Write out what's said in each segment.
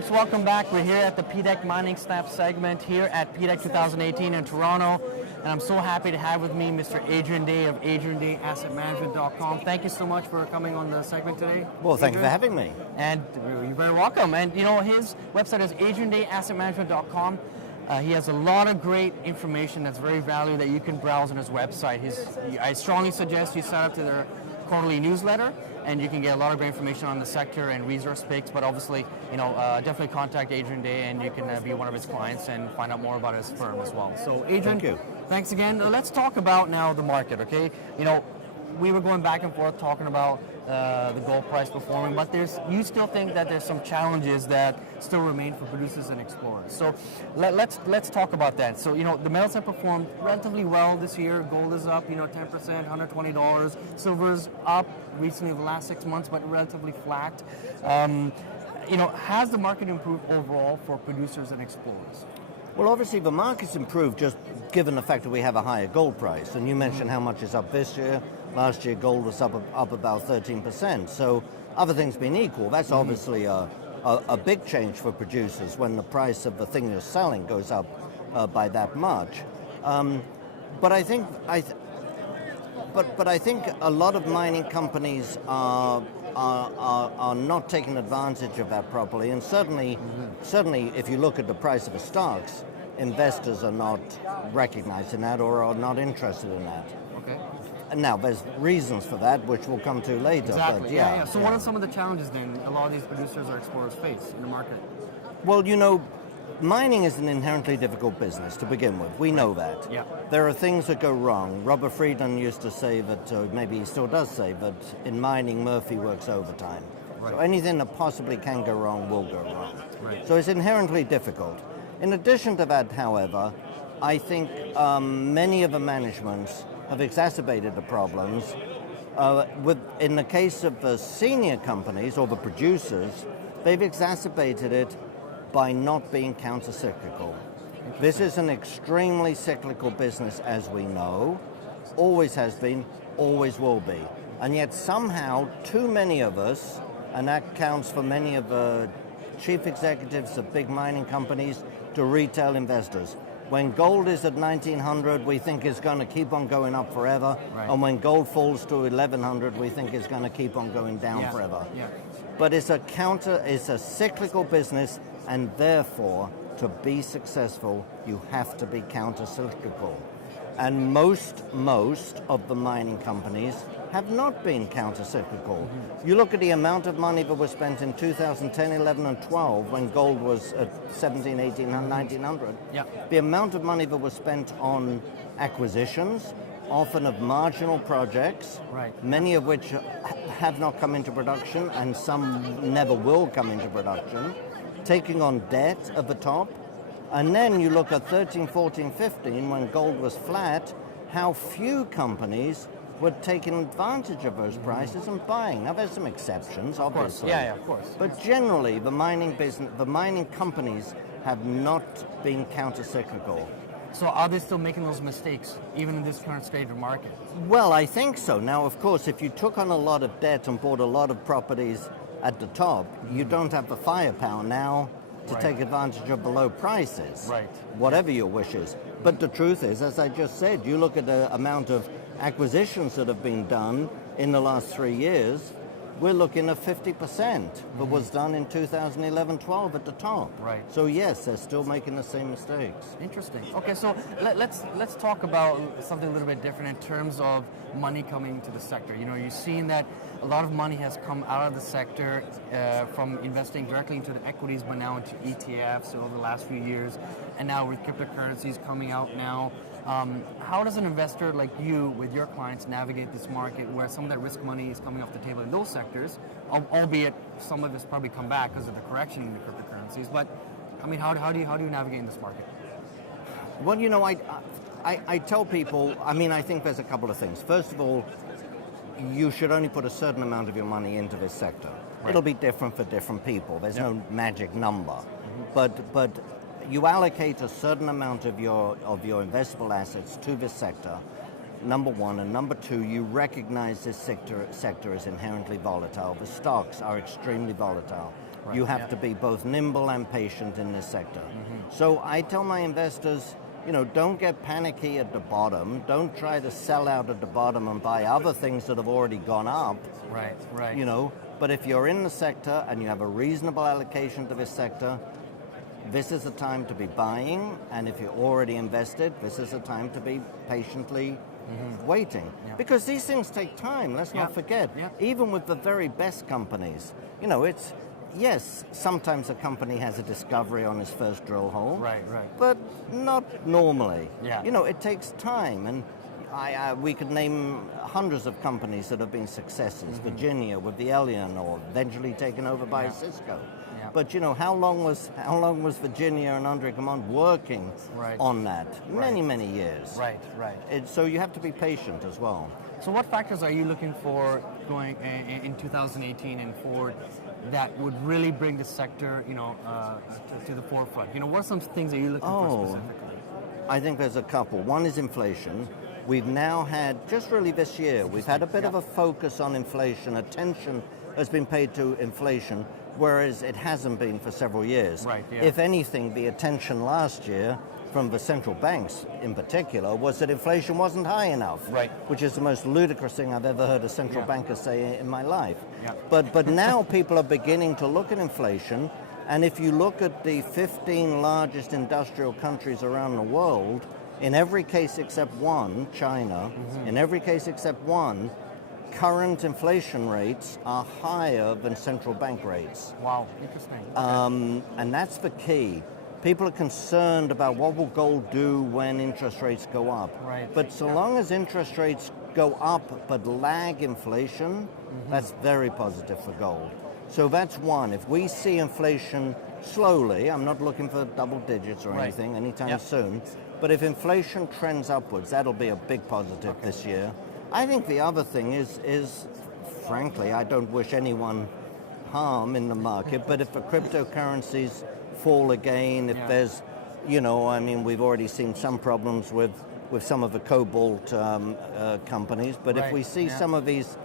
folks, welcome back. We're here at the PDAC Mining Snap segment here at PDAC 2018 in Toronto. And I'm so happy to have with me Mr. Adrian Day of AdrianDayAssetManagement.com. Thank you so much for coming on the segment today. Well, thank you for having me. And you're very welcome. And you know, his website is AdrianDayAssetManagement.com. He has a lot of great information that's very valuable that you can browse on his website. I strongly suggest you sign up to their quarterly newsletter, and you can get a lot of great information on the sector and resource picks. But obviously, you know, definitely contact Adrian Day, and you can be one of his clients and find out more about his firm as well. So, Adrian, thank you. Thanks again. Let's talk about now the market. Okay, you know, we were going back and forth talking about the gold price performing, but you still think that there's some challenges that still remain for producers and explorers. So let's talk about that. So, you know, the metals have performed relatively well this year. Gold is up, you know, 10%, $120. Silver's up recently over the last 6 months, but relatively flat. You know, has the market improved overall for producers and explorers? Well, obviously the market's improved just given the fact that we have a higher gold price. And you mentioned how much is up this year. Last year, gold was up about 13%. So other things being equal, that's obviously a big change for producers when the price of the thing you're selling goes up by that much. But I think a lot of mining companies are not taking advantage of that properly, and certainly if you look at the price of the stocks, investors are not recognizing that or are not interested in that. Okay. Now, there's reasons for that, which we'll come to later. Exactly. But yeah. So what are some of the challenges then a lot of these producers or explorers face in the market? Well, you know, mining is an inherently difficult business to begin with. We know that. Yeah. There are things that go wrong. Robert Friedland used to say that, maybe he still does say, but in mining, Murphy works overtime. Right. So anything that possibly can go wrong will go wrong. Right. So it's inherently difficult. In addition to that, however, I think many of the managements have exacerbated the problems. In the case of the senior companies or the producers, they've exacerbated it by not being counter-cyclical. This is an extremely cyclical business, as we know, always has been, always will be. And yet somehow too many of us, and that counts for many of the chief executives of big mining companies to retail investors. When gold is at 1900, we think it's going to keep on going up forever. Right. And when gold falls to 1100, we think it's going to keep on going down forever. Yeah. But it's a cyclical business, and therefore, to be successful, you have to be counter-cyclical. And most of the mining companies have not been counter-cyclical. Mm-hmm. You look at the amount of money that was spent in 2010, 11, and 12 when gold was at 17, 18, and 1900. Yeah. The amount of money that was spent on acquisitions, often of marginal projects, right, many of which have not come into production and some never will come into production, taking on debt at the top. And then you look at 13, 14, 15, when gold was flat, how few companies were taking advantage of those prices and buying. Now, there's some exceptions, obviously. Yeah, of course. But generally, the mining companies have not been counter-cyclical. So are they still making those mistakes, even in this current stage of market? Well, I think so. Now, of course, if you took on a lot of debt and bought a lot of properties at the top, you don't have the firepower now to take advantage of the low prices, whatever your wish is. But the truth is, as I just said, you look at the amount of acquisitions that have been done in the last 3 years, we're looking at 50% that was done in 2011-12 at the top. Right. So yes, they're still making the same mistakes. Interesting. Okay, so let's talk about something a little bit different in terms of money coming to the sector. You know, you've seen that a lot of money has come out of the sector from investing directly into the equities, but now into ETFs over the last few years, and now with cryptocurrencies coming out now. How does an investor like you, with your clients, navigate this market where some of that risk money is coming off the table in those sectors, albeit some of this probably come back because of the correction in the cryptocurrencies? But I mean, how do you navigate in this market? Well, you know, I tell people, I mean, I think there's a couple of things. First of all, you should only put a certain amount of your money into this sector. Right. It'll be different for different people. There's no magic number, but you allocate a certain amount of your investable assets to this sector, number one, and number two, you recognize this sector is inherently volatile. The stocks are extremely volatile. Right. You have to be both nimble and patient in this sector. So I tell my investors, don't get panicky at the bottom. Don't try to sell out at the bottom and buy other things that have already gone up. Right. But if you're in the sector and you have a reasonable allocation to this sector, this is the time to be buying. And if you're already invested, this is the time to be patiently waiting. Yeah. Because these things take time, let's not forget. Yeah. Even with the very best companies, yes, sometimes a company has a discovery on its first drill hole. Right. But not normally. Yeah. It takes time, and we could name hundreds of companies that have been successes. Virginia with the Alien, or eventually taken over by Cisco. Yeah. But how long was Virginia and Andre Command working on that? Many years. Right. So you have to be patient as well. So what factors are you looking for going in 2018 and forward that would really bring the sector, to the forefront? What are some things that you're looking for specifically? I think there's a couple. One is inflation. We've now had, just really this year, we've had a bit of a focus on inflation. Attention has been paid to inflation, whereas it hasn't been for several years. Right, yeah. If anything, the attention last year from the central banks in particular was that inflation wasn't high enough, which is the most ludicrous thing I've ever heard a central banker say in my life. Yeah. But now people are beginning to look at inflation, and if you look at the 15 largest industrial countries around the world, in every case except one, China, in every case except one, current inflation rates are higher than central bank rates. Wow, interesting. Okay. And that's the key. People are concerned about what will gold do when interest rates go up. Right. But so long as interest rates go up but lag inflation, that's very positive for gold. So that's one. If we see inflation slowly, I'm not looking for double digits or anything anytime soon, but if inflation trends upwards, that'll be a big positive this year. I think the other thing is, frankly, I don't wish anyone harm in the market, but if the cryptocurrencies fall again, if there's, we've already seen some problems with some of the cobalt companies, but if we see some of these,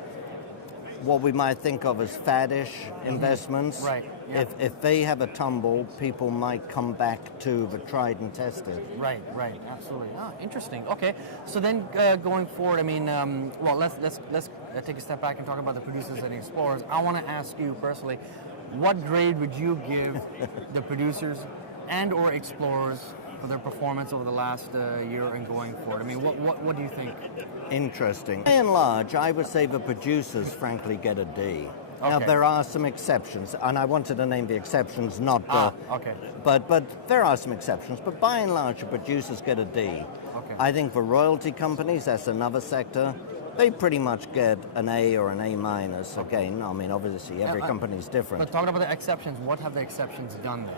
what we might think of as faddish investments, if they have a tumble, people might come back to the tried and tested. Right, absolutely. Oh, interesting. Okay, so then going forward, let's take a step back and talk about the producers and explorers. I want to ask you personally, what grade would you give the producers and or explorers for their performance over the last year and going forward? What do you think? Interesting. By and large, I would say the producers, frankly, get a D. Okay. Now, there are some exceptions, and I wanted to name the exceptions, not the... okay. But there are some exceptions, but by and large, the producers get a D. Okay. I think for royalty companies, that's another sector. They pretty much get an A or an A minus. Again, obviously every company is different. But talking about the exceptions, what have the exceptions done then?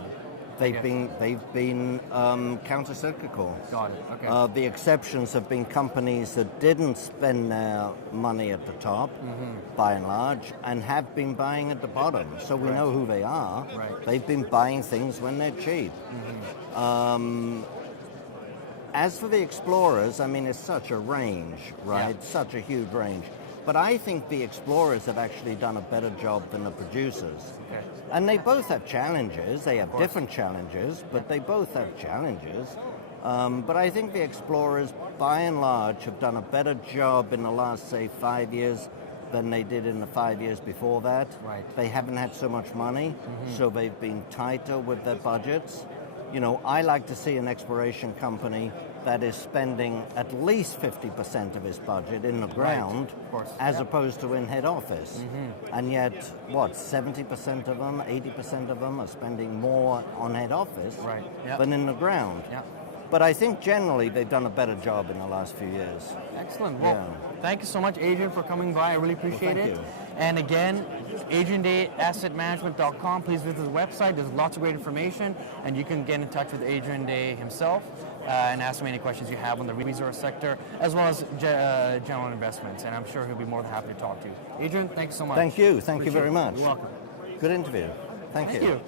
They've been counter-cyclical. Got it. Okay. The exceptions have been companies that didn't spend their money at the top, by and large, and have been buying at the bottom. So we know who they are. Right. They've been buying things when they're cheap. As for the explorers, it's such a range, right? Yeah. Such a huge range. But I think the explorers have actually done a better job than the producers. Okay. And they both have challenges. They have different challenges, but they both have challenges. But I think the explorers, by and large, have done a better job in the last, say, 5 years than they did in the 5 years before that. Right. They haven't had so much money, so they've been tighter with their budgets. I like to see an exploration company that is spending at least 50% of its budget in the ground, as opposed to in head office. And yet, 70% of them, 80% of them are spending more on head office than in the ground. Yeah. But I think generally they've done a better job in the last few years. Excellent. Well, thank you so much, Adrian, for coming by. I really appreciate it. You. And again, AdrianDayAssetManagement.com. Please visit the website. There's lots of great information, and you can get in touch with Adrian Day himself and ask him any questions you have on the resource sector, as well as general investments. And I'm sure he'll be more than happy to talk to you. Adrian, thank you so much. Thank you. Thank you very much. You're welcome. Good interview. Thank you.